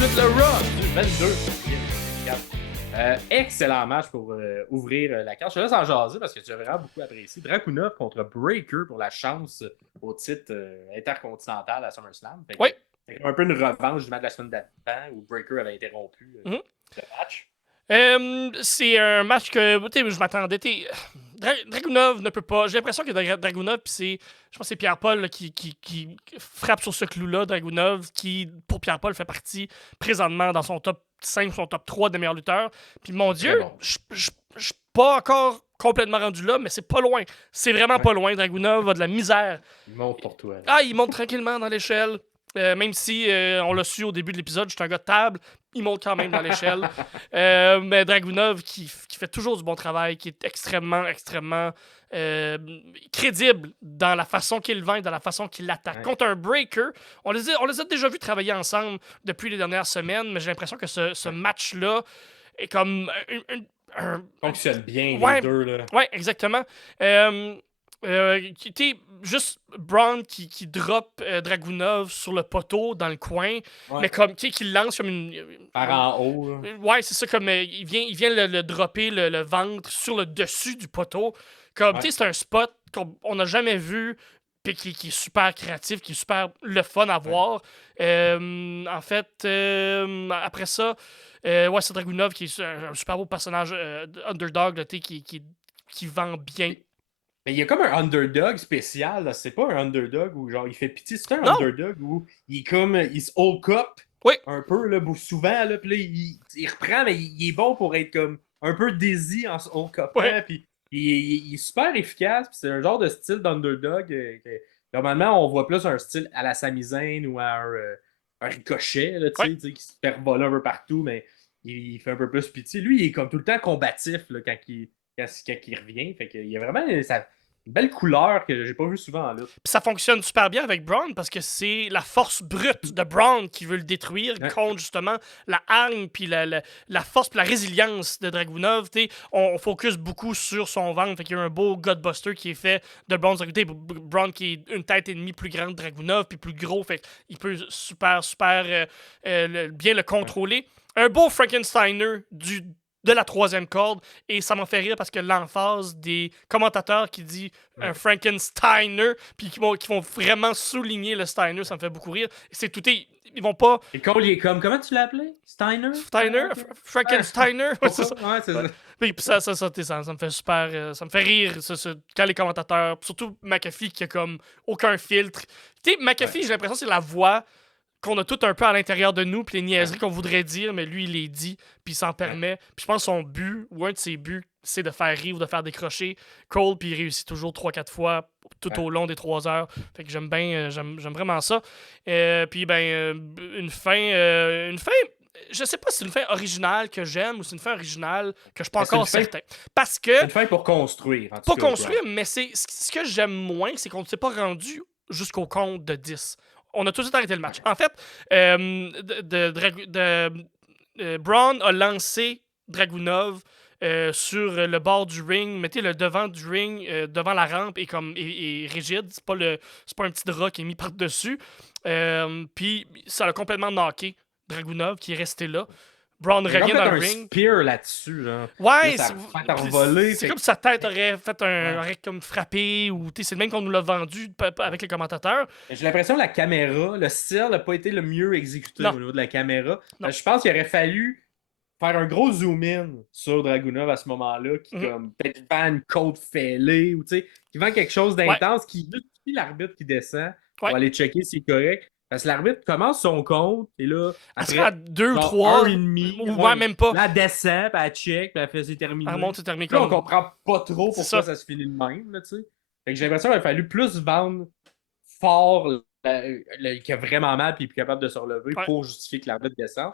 ensuite le Raw du 22 février 2024. Excellent match pour ouvrir la carte. Je te laisse en jaser parce que tu as vraiment beaucoup apprécié. Dragunov contre Breaker pour la chance au titre intercontinental à SummerSlam. Oui. C'est un peu une revanche du match de la semaine d'avant où Breaker avait interrompu le match. C'est un match que je m'attendais. Dragunov ne peut pas. J'ai l'impression que Dragunov, je pense que c'est Pierre-Paul là, qui frappe sur ce clou-là. Dragunov, qui, pour Pierre-Paul, fait partie présentement dans son top 5, son top 3 des meilleurs lutteurs. Puis mon Dieu, Bon. je suis pas encore complètement rendu là, mais c'est pas loin. C'est vraiment pas loin. Dragunov a de la misère. Il monte pour toi. Ah, il monte tranquillement dans l'échelle. Même si on l'a su au début de l'épisode, je suis un gars de table, il monte quand même dans l'échelle. Mais Dragunov qui fait toujours du bon travail, qui est extrêmement crédible dans la façon qu'il vend, dans la façon qu'il attaque. Ouais. Contre un Breaker, on les a déjà vus travailler ensemble depuis les dernières semaines, mais j'ai l'impression que ce match-là est comme Fonctionne bien Ouais. les deux. Là. Ouais, exactement. Qui était juste Braun qui drop Dragunov sur le poteau dans le coin, Ouais. mais comme qui le lance comme une. Par en haut. Là. Ouais, c'est ça, comme il vient le dropper le ventre sur le dessus du poteau. Comme, Ouais. tu sais, c'est un spot qu'on n'a jamais vu, puis qui est super créatif, qui est super le fun à voir. En fait, après ça, ouais, c'est Dragunov qui est un super beau personnage underdog, là, qui vend bien. Mais il y a comme un underdog spécial, là. C'est pas un underdog où genre il fait pitié, c'est un Non. underdog où il se Hulk up Oui. un peu là, souvent là, puis là il reprend mais il est bon pour être comme un peu dizzy en se Hulk upant, Ouais. puis il est super efficace, puis c'est un genre de style d'underdog que normalement on voit plus un style à la Sami Zayn ou à un Ricochet là, tu sais, qui se fait voler un peu partout, mais il fait un peu plus pitié. Lui, il est comme tout le temps combatif là, quand il revient, fait qu'il y a vraiment une belle couleur que j'ai pas vu souvent en lutte. Puis ça fonctionne super bien avec Braun parce que c'est la force brute de Braun qui veut le détruire contre justement la hargne, puis la force, puis la résilience de Dragunov. On focus beaucoup sur son ventre. Fait qu'il y a un beau Godbuster qui est fait de Braun. Braun qui est une tête et demie plus grande que Dragunov, puis plus gros. Fait qu'il peut super bien le contrôler. Un beau Frankensteiner de la troisième corde, et ça m'a fait rire parce que l'emphase des commentateurs qui dit un Frankensteiner, puis qui vont vraiment souligner le Steiner, ça me fait beaucoup rire. C'est tout ils vont pas... Et Cole, il est comme, comment tu l'as appelé? Steiner? Frankensteiner? Ouais, c'est ça. Ouais, c'est ça. Puis ça me fait super... ça me fait rire, quand les commentateurs, surtout McAfee, qui a comme aucun filtre. Tu sais, McAfee, j'ai l'impression que c'est la voix qu'on a tout un peu à l'intérieur de nous, puis les niaiseries qu'on voudrait dire, mais lui, il les dit, puis il s'en permet. Puis je pense que son but, ou un de ses buts, c'est de faire rire ou de faire décrocher Cole, puis il réussit toujours 3-4 fois tout au long des 3 heures. Fait que j'aime vraiment ça. Puis une fin, je sais pas si c'est une fin originale que j'aime ou c'est une fin originale que je suis pas encore certain. Parce que... C'est une fin pour construire. Pas construire, mais ce que j'aime moins, c'est qu'on ne s'est pas rendu jusqu'au compte de 10. On a tout de suite arrêté le match. En fait, Braun a lancé Dragunov sur le bord du ring. Mettez le devant du ring, devant la rampe, est rigide. C'est pas un petit drap qui est mis par-dessus. Puis ça l'a complètement knocké Dragunov, qui est resté là. Braun revient dans le ring. Un spear là-dessus. Là. Ouais, c'est comme si sa tête aurait fait aurait comme frappé, ou c'est le même qu'on nous l'a vendu avec les commentateurs. J'ai l'impression que la caméra, le style n'a pas été le mieux exécuté au niveau de la caméra. Je pense qu'il aurait fallu faire un gros zoom-in sur Dragunov à ce moment-là, qui comme peut-être vend une côte fêlée, ou qui vend quelque chose d'intense, qui justifie l'arbitre qui descend pour aller checker si c'est correct. Parce que l'arbitre commence son compte, et là, après à 2 ou 3, ouais, même pas. Là, elle descend, puis elle check, puis elle fait c'est terminé. Elle remonte, c'est terminé. Là, on comprend pas trop pourquoi ça se finit de même, là, tu sais. Fait que j'ai l'impression qu'il a fallu plus vendre fort qui a vraiment mal, puis il est plus capable de se relever pour justifier que l'arbitre descend.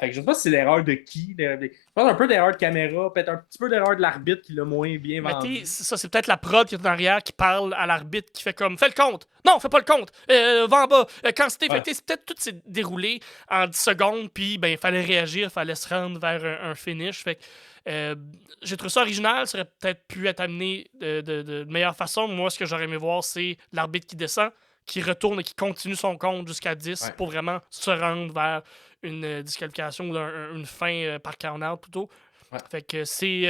Fait que je sais pas si c'est l'erreur de qui. Je pense un peu d'erreur de caméra, peut-être un petit peu d'erreur de l'arbitre qui l'a moins bien vendu. Mais ça, c'est peut-être la prod qui est en arrière qui parle à l'arbitre, qui fait comme « Fais le compte! Non, fais pas le compte! Va en bas! Quantité! » C'est peut-être tout s'est déroulé en 10 secondes, puis il fallait réagir, il fallait se rendre vers un finish. Fait que j'ai trouvé ça original, ça aurait peut-être pu être amené de meilleure façon. Moi, ce que j'aurais aimé voir, c'est l'arbitre qui descend, qui retourne et qui continue son compte jusqu'à 10 pour vraiment se rendre vers une disqualification ou une fin par count-out plutôt. Ouais. Fait que c'est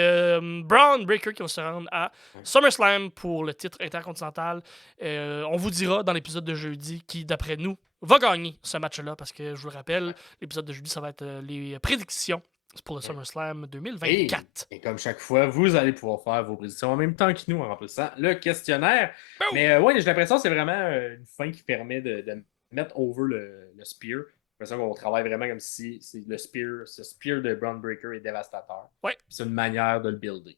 Braun Breaker qui va se rendre à SummerSlam pour le titre intercontinental. On vous dira dans l'épisode de jeudi qui, d'après nous, va gagner ce match-là parce que, je vous le rappelle, l'épisode de jeudi, ça va être les prédictions pour le SummerSlam 2024. Et comme chaque fois, vous allez pouvoir faire vos prédictions en même temps que nous en remplissant le questionnaire. Boom! Mais ouais, j'ai l'impression que c'est vraiment une fin qui permet de mettre over le spear. J'ai l'impression qu'on travaille vraiment comme si c'est ce spear de Braun Breaker est dévastateur. Ouais. C'est une manière de le builder.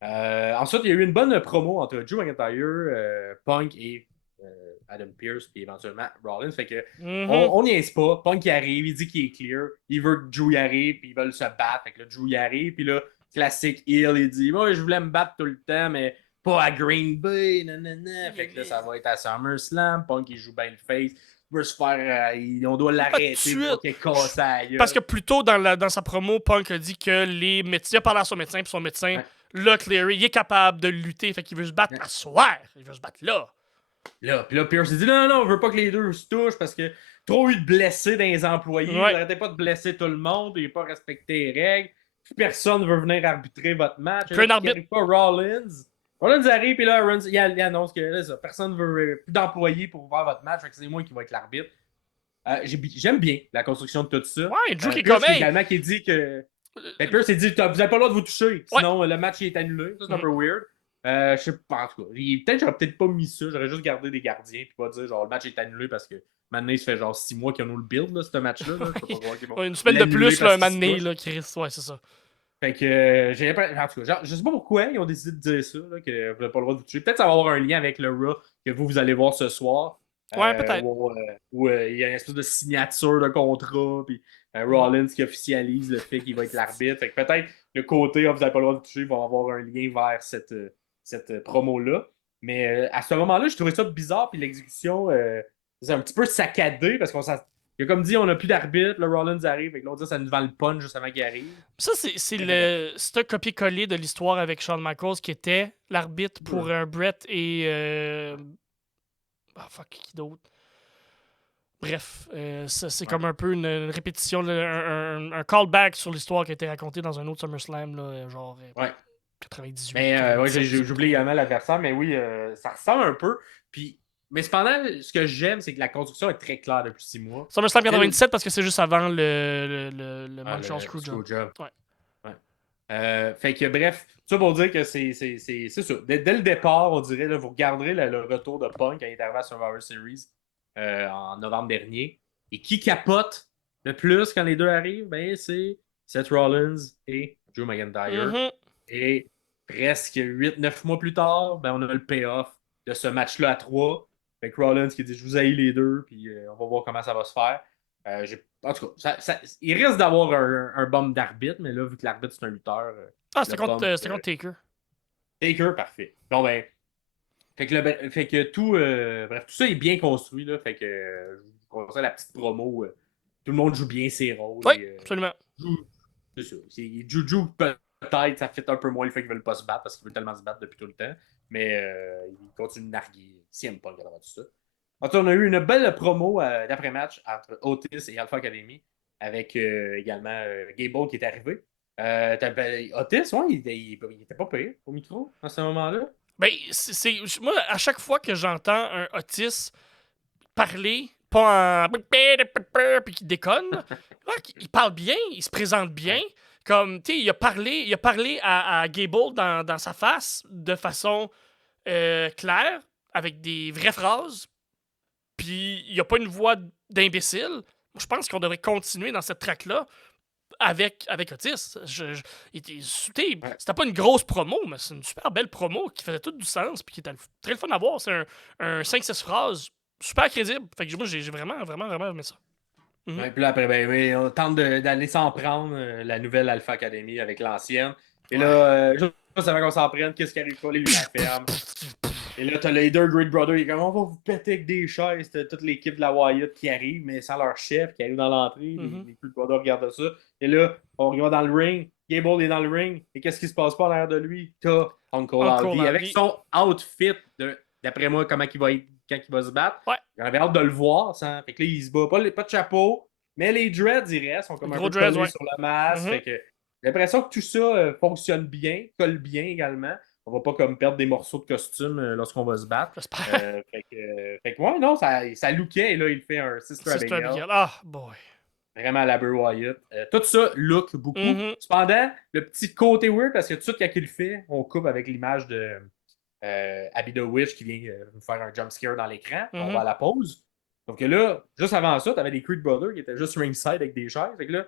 Ensuite, il y a eu une bonne promo entre Drew McIntyre, Punk et Adam Pearce, puis éventuellement Rollins. Fait que on n'y est pas. Punk y arrive, il dit qu'il est clear. Il veut que Drew y arrive, puis ils veulent se battre. Fait que là, Drew y arrive, puis là, classique heel, il dit moi, je voulais me battre tout le temps, mais pas à Green Bay. Nanana. Fait que là, ça va être à SummerSlam. Punk, il joue bien le face. Il veut se faire. On doit l'arrêter pour qu'il casse la gueule. Parce que plus tôt dans sa promo, Punk a dit que les médecins, il a parlé à son médecin, puis son médecin l'a clearé. Il est capable de lutter, fait qu'il veut se battre à soir. Il veut se battre là. Puis là, Pierce dit non, on veut pas que les deux se touchent parce que trop eu de blessés dans les employés. Vous n'arrêtez pas de blesser tout le monde, et pas respecter les règles. Plus personne veut venir arbitrer votre match. Puis un arbitre. Pas Rollins arrive, puis là, il annonce que là, personne ne veut plus d'employés pour voir votre match. Fait que c'est moi qui vais être l'arbitre. J'aime bien la construction de tout ça. Ouais, Drew qui est Pierce comme également qui dit que. Pierce s'est dit vous n'avez pas le droit de vous toucher, sinon le match est annulé. Ça, c'est un peu weird. Je sais pas, en tout cas. Peut-être j'aurais peut-être pas mis ça. J'aurais juste gardé des gardiens puis pas dire genre le match est annulé parce que maintenant il se fait genre 6 mois qu'ils ont le build, là, ce match-là. Là. Je peux pas voir qu'ils vont une semaine de plus, là, un moment donné, là, qui reste. Ouais, c'est ça. Fait que j'ai en tout cas, genre, je sais pas pourquoi ils ont décidé de dire ça, là, que vous n'avez pas le droit de vous tuer. Peut-être ça va avoir un lien avec le Raw que vous allez voir ce soir. Ouais, peut-être. Où il y a une espèce de signature de contrat, puis Rollins qui officialise le fait qu'il va être l'arbitre. Fait que peut-être le côté vous n'avez pas le droit de toucher va avoir un lien vers cette promo-là. Mais à ce moment-là, je trouvais ça bizarre, puis l'exécution, c'est un petit peu saccadé, parce qu'on s'en. Il a comme dit, on n'a plus d'arbitre, le Rollins arrive, et l'autre dit, ça nous vend le punch juste avant qu'il arrive. Ça, c'est un copier-coller de l'histoire avec Shawn Michaels qui était l'arbitre pour Brett et. Qui d'autre? Bref, c'est comme un peu une répétition, un callback sur l'histoire qui a été racontée dans un autre SummerSlam, là, genre 98. Mais j'oublie également l'adversaire, mais oui, ça ressemble un peu. Mais cependant, ce que j'aime, c'est que la construction est très claire depuis 6 mois. SummerSlam 97 parce que c'est juste avant le Montreal Screwjob. Ouais. Fait que bref, ça pour dire que c'est ça. Dès le départ, on dirait, là, vous regarderez le retour de Punk quand il est arrivé à Survivor Series en novembre dernier. Et qui capote le plus quand les deux arrivent? Ben, c'est Seth Rollins et Drew McIntyre. Et presque 8-9 mois plus tard, ben, on a le payoff de ce match-là à 3. Fait que Rollins qui dit je vous haïs les deux, puis on va voir comment ça va se faire. En tout cas, il risque d'avoir un bump d'arbitre, mais là, vu que l'arbitre c'est un lutteur. C'était contre Taker. Taker, parfait. Bon, ben. Fait que tout. Bref, tout ça est bien construit, là. Fait que je vous conseille la petite promo. Tout le monde joue bien ses rôles. Oui, absolument. C'est ça. Juju, peut-être, ça fait un peu moins le fait qu'ils veulent pas se battre parce qu'ils veulent tellement se battre depuis tout le temps. Mais ils continuent de narguer. S'ils pas regarder tout ça. Ensuite, on a eu une belle promo d'après-match entre Otis et Alpha Academy avec également Gable qui est arrivé. Otis, ouais, il était pas pire au micro à ce moment-là. Ben, moi, à chaque fois que j'entends un Otis parler, pas en. Puis qu'il déconne, il parle bien, il se présente bien. Comme, tu sais, il a parlé à Gable dans sa face de façon claire, avec des vraies phrases. Puis il n'y a pas une voix d'imbécile. Je pense qu'on devrait continuer dans cette track-là avec Otis. C'était pas une grosse promo, mais c'est une super belle promo qui faisait tout du sens puis qui était très le fun à voir. C'est un 5-6 phrases super crédible. Fait que moi, j'ai vraiment, vraiment, vraiment aimé ça. Ouais, puis là, après, on tente d'aller s'en prendre la nouvelle Alpha Academy avec l'ancienne. Et là, juste avant qu'on s'en prenne, qu'est-ce qui arrive pas? Les lui la ferme. Et là, t'as le deux Great Brother, il est comme on va vous péter avec des chaises. T'as toute l'équipe de la Wyatt qui arrive, mais sans leur chef qui arrive dans l'entrée. Les Great Brother regardent ça. Et là, on regarde dans le ring. Gable est dans le ring. Et qu'est-ce qui se passe pas en arrière de lui? T'as Uncle Aldi avec son outfit d'après moi, comment il va être quand il va se battre. Ouais. J'avais hâte de le voir. Ça. Fait que là, il se bat pas de chapeau. Mais les dreads, ils restent, sont comme un Gros peu dreads, collés ouais. sur le masque. Mhm. Fait que j'ai l'impression que tout ça fonctionne bien, colle bien également. On va pas comme perdre des morceaux de costume lorsqu'on va se battre. J'espère. Ouais, non, ça lookait. Et là, il fait un Sister Sister Abigail. Abigail. Ah, boy. Vraiment à la Bray Wyatt. Tout ça look beaucoup. Mhm. Cependant, le petit côté weird, parce que tout de suite, quand il le fait, on coupe avec l'image de Abby the Witch qui vient nous faire un jump scare dans l'écran. On va Mhm. à la pause. Donc là, juste avant ça, t'avais des Creed Brothers qui étaient juste ringside avec des chaises. Fait que là,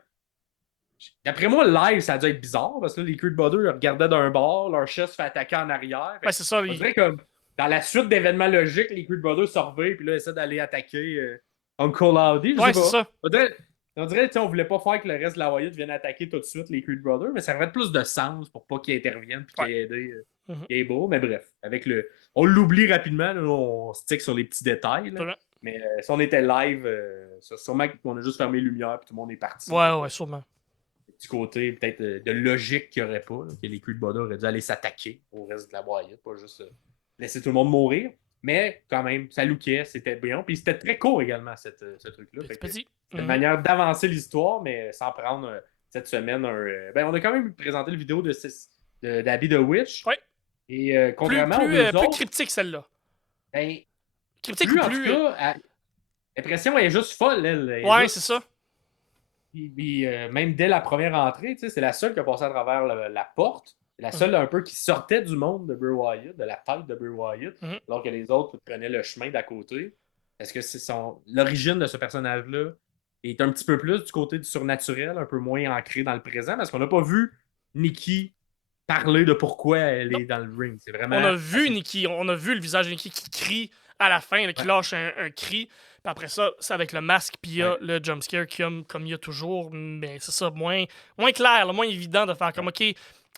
d'après moi, live, ça a dû être bizarre parce que là, les Creed Brothers ils regardaient d'un bord, leur chef se fait attaquer en arrière. Ben, c'est ça. On dirait comme dans la suite d'événements logiques, les Creed Brothers se réveillent puis là, essaient d'aller attaquer Uncle Howdy. Je sais Ouais, c'est pas. ça. On dirait on voulait pas faire que le reste de la Wyatt vienne attaquer tout de suite les Creed Brothers, mais ça aurait plus de sens pour pas qu'ils interviennent et Ouais. qu'ils aient aidé Mhm. Gable. Mais bref, on l'oublie rapidement, là, on stick sur les petits détails. Là. Vraiment. Mais si on était live, sûrement qu'on a juste fermé les lumières et tout le monde est parti. Ouais, sûrement. Du côté peut-être de logique qu'il n'y aurait pas, là, que les Creed Brothers auraient dû aller s'attaquer au reste de la Wyatt, pas juste laisser tout le monde mourir. Mais quand même, ça lookait, c'était brillant. Puis c'était très court également, ce truc-là. Petit. C'était une manière d'avancer l'histoire, mais sans prendre cette semaine on a quand même présenté le vidéo d'Abby the Witch. Oui. Et contrairement aux deux plus autres, cryptique, celle-là. ben, Cryptique plus ou en plus. tout cas, l'impression elle est juste folle, elle. Ouais, c'est ça. Puis, même dès la première entrée, c'est la seule qui a passé à travers la porte. C'est la seule un peu qui sortait du monde de Bray Wyatt, de la tête de Bray Wyatt, alors que les autres prenaient le chemin d'à côté. Est-ce que l'origine de ce personnage-là est un petit peu plus du côté du surnaturel, un peu moins ancré dans le présent, parce qu'on n'a pas vu Nikki parler de pourquoi elle est dans le ring. C'est vraiment. On a vu Nikki, on a vu le visage de Nikki qui crie à la fin, là, qui Ouais. lâche un cri. Puis après ça, c'est avec le masque, puis il y a Ouais. le jumpscare comme il y a toujours. Mais c'est ça, moins clair, là, moins évident de faire comme, OK,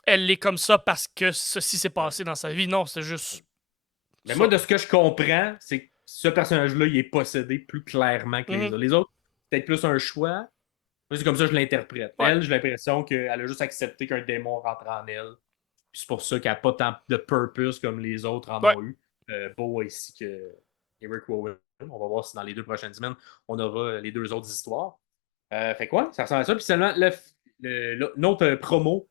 elle est comme ça parce que ceci s'est passé dans sa vie. Non, c'est juste. Mais ça. moi, de ce que je comprends, c'est que ce personnage-là, il est possédé plus clairement que les autres. Les autres, c'est peut-être plus un choix. Moi, c'est comme ça que je l'interprète. Ouais. Elle, j'ai l'impression qu'elle a juste accepté qu'un démon rentre en elle. Puis c'est pour ça qu'elle n'a pas tant de purpose comme les autres en ont eu. Beau ici que Eric Rowan. On va voir si dans les 2 prochaines semaines, on aura les 2 autres histoires. Fait quoi? Ça ressemble à ça. Puis seulement notre promo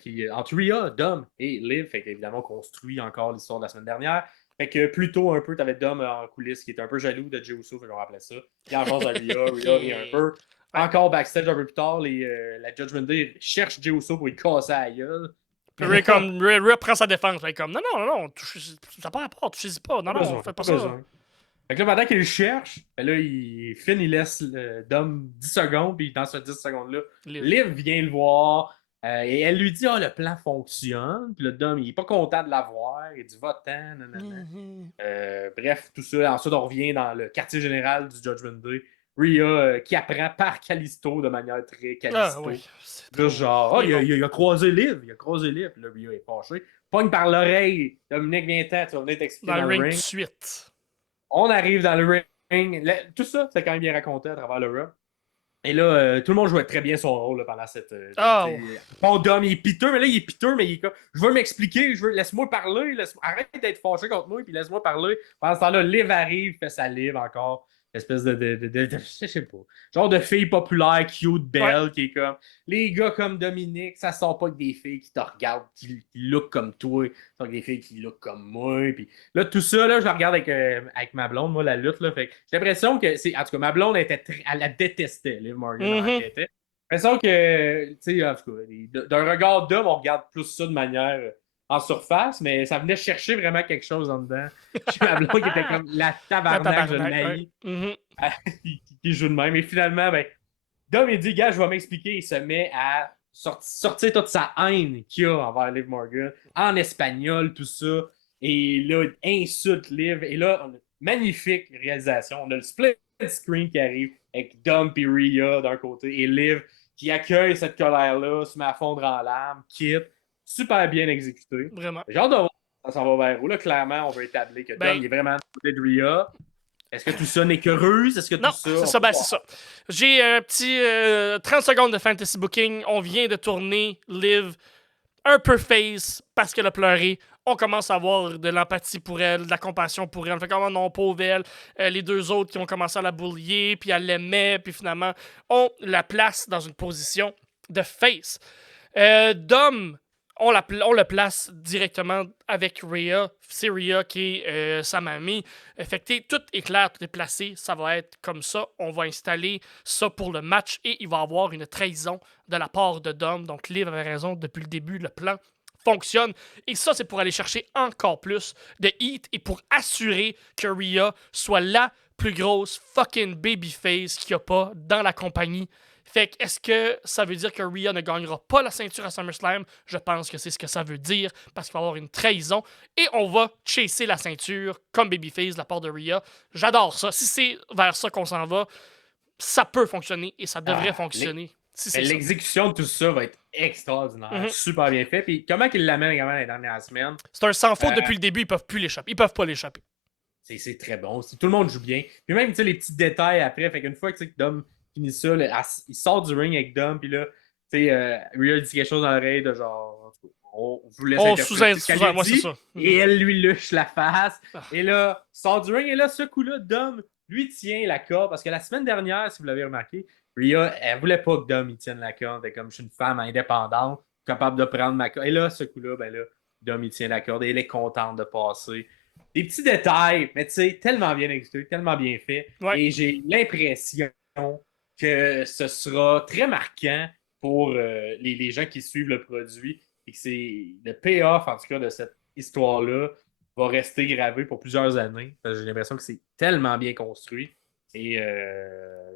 qui est entre Rhea, Dom et Liv. Fait qu'évidemment, on construit encore l'histoire de la semaine dernière. Fait que plutôt un peu, t'avais Dom en coulisses qui était un peu jaloux de Jey Uso, fait qu'on rappelait ça. Il en pense à Rhea rit un peu. Encore backstage un peu plus tard, la Judgment Day cherche Jey Uso pour lui casser la gueule. Puis Ray prend sa défense. Fait comme, non, ça n'a pas rapport, touchez-y pas. Non, faites pas ça. Fait que là, pendant qu'il le cherche, là, Finn, il laisse Dom 10 secondes, puis dans ce 10 secondes-là, Liv vient le voir, et elle lui dit « Ah, le plan fonctionne », puis le Dom, il est pas content de l'avoir, il dit « Va-t'en, nanana. » Bref, tout ça. Ensuite, on revient dans le quartier général du Judgment Day. Rhea qui apprend par Kalisto de manière très Kalisto. Ah, oui. Là, genre, il a croisé Liv. Il a croisé Liv. Puis là, Rhea est fâché. Pogne par l'oreille. Dominique, viens-t'en. Tu vas venir t'expliquer dans le ring. ring. Tout de suite. On arrive dans le ring. Tout ça, c'est quand même bien raconté à travers le Raw. Et là, tout le monde jouait très bien son rôle là, pendant cette. Bon, Dom, il est piteux, mais là, il est piteux, mais il est comme. Je veux m'expliquer, laisse-moi parler, arrête d'être fâché contre moi, puis laisse-moi parler. Pendant ce temps-là, Liv arrive, fait sa Liv encore. Espèce je sais pas. Genre de fille populaire, cute, belle, qui est comme. Les gars comme Dominique, ça sort pas que des filles qui te regardent, qui look comme toi, ça sort que des filles qui look comme moi. Puis là, tout ça, là, je la regarde avec ma blonde, moi, la lutte, là. Fait que j'ai l'impression que c'est. En tout cas, ma blonde elle la détestait, Liv Morgan, J'ai l'impression que, tu sais, en tout cas, d'un regard d'homme, on regarde plus ça de manière en surface, mais ça venait chercher vraiment quelque chose en dedans. J'ai ma blonde qui était comme la tabarnak de Naï, qui joue de même. Et finalement, ben, Dom, il dit, gars, je vais m'expliquer. Il se met à sortir toute sa haine qu'il a envers Liv Morgan, en espagnol, tout ça. Et là, il insulte Liv. Et là, on a une magnifique réalisation. On a le split screen qui arrive avec Dom et Rhea d'un côté et Liv qui accueille cette colère-là, se met à fondre en larmes, quitte. Super bien exécuté. Vraiment. J'ai hâte de voir ça s'en va vers où. Là, clairement, on veut établir que Dom il est vraiment du côté de Rhea. Est-ce que tout ça n'est que ruse? Est-ce que non, tout ça... c'est ça. J'ai un petit 30 secondes de fantasy booking. On vient de tourner Liv un peu face parce qu'elle a pleuré. On commence à avoir de l'empathie pour elle, de la compassion pour elle. On fait comme, oh non, pauvre elle. Les deux autres qui ont commencé à la bullier, puis elle l'aimait, puis finalement, on la place dans une position de face. Dom, on le place directement avec Rhea. C'est Rhea qui est sa mamie. Fait que tout est clair, tout est placé. Ça va être comme ça. On va installer ça pour le match et il va y avoir une trahison de la part de Dom. Donc, Liv avait raison depuis le début. Le plan fonctionne. Et ça, c'est pour aller chercher encore plus de heat et pour assurer que Rhea soit la plus grosse fucking babyface qu'il n'y a pas dans la compagnie. Fait que, est-ce que ça veut dire que Rhea ne gagnera pas la ceinture à SummerSlam? Je pense que c'est ce que ça veut dire, parce qu'il va y avoir une trahison. Et on va chasser la ceinture comme babyface de la part de Rhea. J'adore ça. Si c'est vers ça qu'on s'en va, ça peut fonctionner et ça devrait fonctionner. L'exécution de tout ça va être extraordinaire. Super bien fait. Puis comment qu'ils l'amènent également les dernières semaines? C'est un sans faute depuis le début. Ils peuvent plus l'échapper. Ils peuvent pas l'échapper. C'est très bon. Tout le monde joue bien. Puis même, tu sais, les petits détails après. Fait qu'une fois que Dom finit ça, là, il sort du ring avec Dom. Puis là, tu sais, Rhea dit quelque chose dans l'oreille de genre, on vous laisse interpréter ce qu'elle moi, c'est dit. ça. Et elle lui louche la face. Et là, sort du ring. Et là, ce coup-là, Dom lui tient la corde. Parce que la semaine dernière, si vous l'avez remarqué, Rhea, elle voulait pas que Dom il tienne la corde. Elle est comme, je suis une femme indépendante, capable de prendre ma corde. Et là, ce coup-là, ben là, Dom il tient la corde et elle est contente de passer. Des petits détails, mais tu sais, tellement bien exécuté, tellement bien fait. Ouais. Et j'ai l'impression que ce sera très marquant pour les gens qui suivent le produit et que c'est le payoff, en tout cas, de cette histoire-là va rester gravé pour plusieurs années. J'ai l'impression que c'est tellement bien construit. Et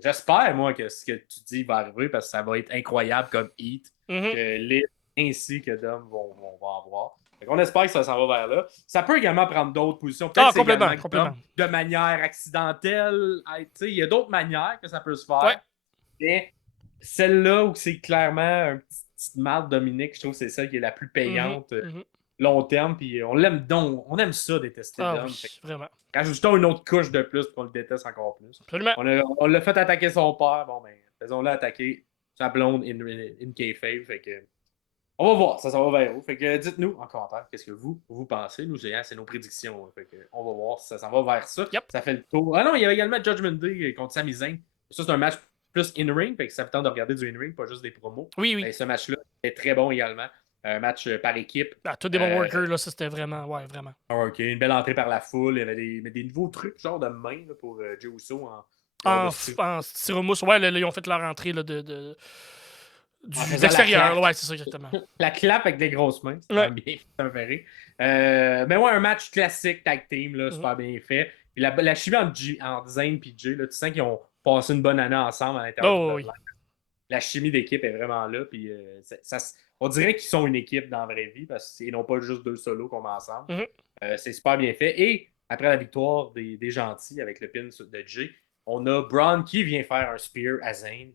j'espère, moi, que ce que tu dis va arriver parce que ça va être incroyable comme hit que Liv ainsi que Dom vont avoir. On espère que ça s'en va vers là. Ça peut également prendre d'autres positions. Peut-être complètement. De manière accidentelle. Il y a d'autres manières que ça peut se faire. Ouais. Mais celle-là où c'est clairement un petit mal Dominique, je trouve que c'est celle qui est la plus payante long terme. Puis on l'aime donc. On aime ça détester Dom. Oui, vraiment. Rajoutons une autre couche de plus pour qu'on le déteste encore plus. Absolument. On l'a fait attaquer son père. Bon, ben, faisons-le attaquer sa blonde in kayfabe. Fait que on va voir, ça va vers où. Fait que dites-nous en commentaire qu'est-ce que vous pensez. Nous, c'est nos prédictions. Fait que on va voir si ça s'en va vers ça. Yep. Ça fait le tour. Ah non, il y a également Judgment Day contre Sami Zayn. Ça, c'est un match plus in-ring. Fait que ça fait temps de regarder du in-ring, pas juste des promos. Oui. Et ce match-là est très bon également. Un match par équipe. Tous des bons workers, là, ça c'était vraiment. Ouais, vraiment. OK, une belle entrée par la foule. Il y avait des nouveaux trucs, genre de main là, pour Jey Uso en styromousse. Ouais, là, ils ont fait leur entrée là, de l'extérieur. Ouais, c'est ça, exactement. La clap avec des grosses mains. C'est bien fait, ça me fait rire. Mais ouais, un match classique tag team, là, super bien fait. Puis la chimie entre Zayn et Jay, là, tu sens qu'ils ont passé une bonne année ensemble à l'intérieur. La chimie d'équipe est vraiment là. Puis on dirait qu'ils sont une équipe dans la vraie vie parce qu'ils n'ont pas juste deux solos qu'on met ensemble. C'est super bien fait. Et après la victoire des gentils avec le pin de Jay, on a Braun qui vient faire un spear à Zayn.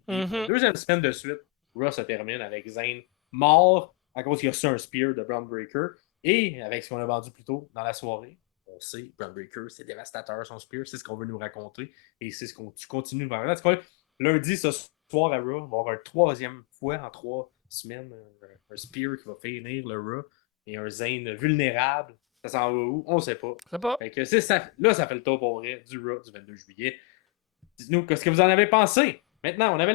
Deuxième semaine de suite, Raw se termine avec Zayn mort à cause qu'il a reçu un spear de Braun Breaker. Et avec ce qu'on a vendu plus tôt dans la soirée, on sait, Braun Breaker, c'est dévastateur son spear, c'est ce qu'on veut nous raconter. Et c'est ce qu'on continue de voir. Là, lundi, ce soir à Raw, on va avoir une troisième fois en 3 semaines un spear qui va finir le Raw. Et un Zayn vulnérable. Ça s'en va où? On ne sait pas. Fait que là, ça fait le tour pour vrai du Raw du 22 juillet. Dites-nous ce que vous en avez pensé. Maintenant, on avait